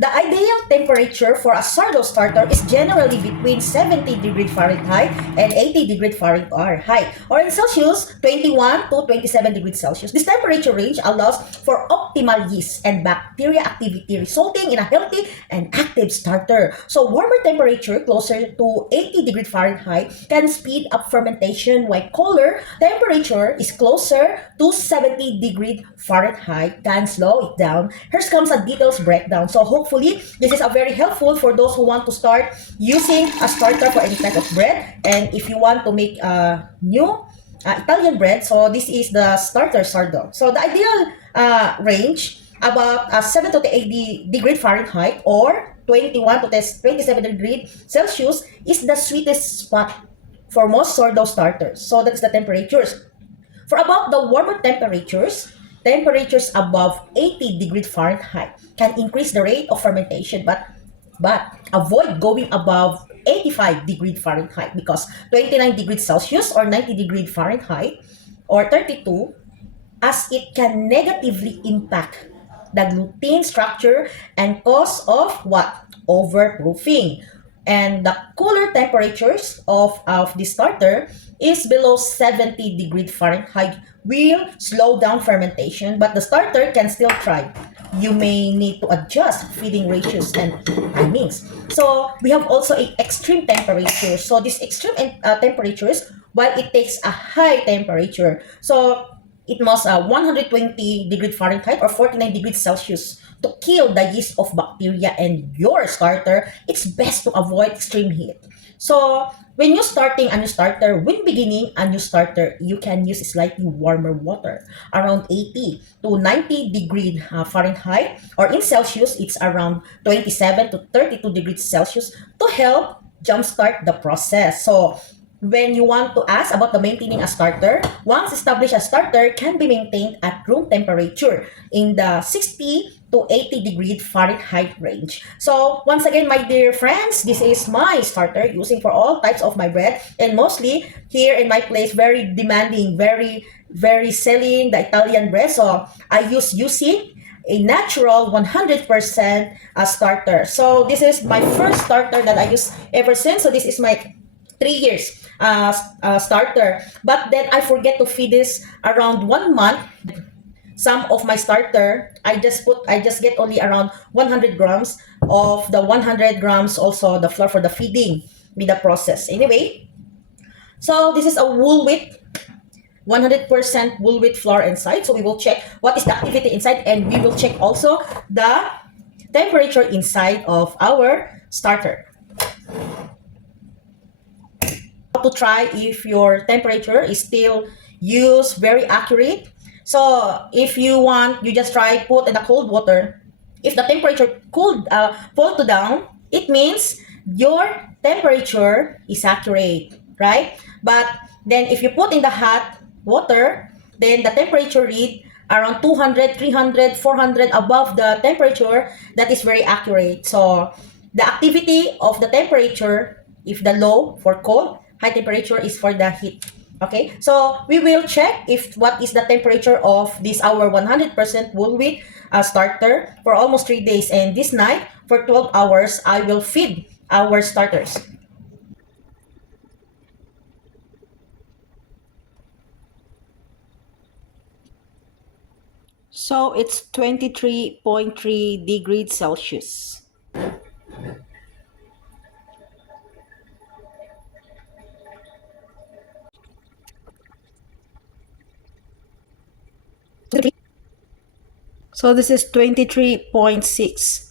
The ideal temperature for a sourdough starter is generally between 70 degrees Fahrenheit and 80 degrees Fahrenheit, or in Celsius, 21 to 27 degrees Celsius. This temperature range allows for optimal yeast and bacteria activity, resulting in a healthy and active starter. So warmer temperature, closer to 80 degrees Fahrenheit, can speed up fermentation, while colder temperature is closer to 70 degrees Fahrenheit can slow it down. Here comes a details breakdown. So hopefully, this is a very helpful for those who want to start using a starter for any type of bread. And if you want to make a new Italian bread, so this is the starter sourdough. So the ideal range about 7 to 80 degrees Fahrenheit or 21 to 27 degrees Celsius is the sweetest spot for most sourdough starters. So that's the temperatures. For about the warmer temperatures above 80 degrees Fahrenheit can increase the rate of fermentation, but avoid going above 85 degrees Fahrenheit because 29 degrees Celsius or 90 degrees Fahrenheit or 32, as it can negatively impact the gluten structure and cause of what? Overproofing. And the cooler temperatures of the starter is below 70 degrees Fahrenheit will slow down fermentation, but the starter can still thrive. You may need to adjust feeding ratios and timings. So we have also a extreme temperature. So this extreme temperatures, while it takes a high temperature, so it must 120 degrees Fahrenheit or 49 degrees Celsius to kill the yeast of bacteria and your starter. It's best to avoid extreme heat. So when you're starting a new starter, when beginning a new starter, you can use slightly warmer water, around 80 to 90 degrees Fahrenheit, or in Celsius, it's around 27 to 32 degrees Celsius to help jumpstart the process. So when you want to ask about the maintaining a starter, once established, a starter can be maintained at room temperature in the 60 to 80 degrees Fahrenheit range. So once again, my dear friends, this is my starter using for all types of my bread, and mostly here in my place, very demanding, very selling the Italian bread. So I using a natural 100% starter. So this is my first starter that I use ever since. So this is my 3 years starter, but then I forget to feed this around 1 month. Some of my starter, I just get only around 100 grams of the 100 grams also the flour for the feeding with the process. Anyway, so this is a wool wheat, 100% wool wheat flour inside. So we will check what is the activity inside, and we will check also the temperature inside of our starter. To try if your temperature is still used very accurate. So if you want, you just try put in the cold water. If the temperature cooled fall to down, it means your temperature is accurate, right? But then if you put in the hot water, then the temperature read around 200, 300, 400 above the temperature. That is very accurate. So the activity of the temperature, if the low for cold, high temperature is for the heat. Okay, so we will check if what is the temperature of this our 100% whole wheat starter for almost 3 days, and this night for 12 hours I will feed our starters. So it's 23.3 degrees Celsius. So this is 23.6.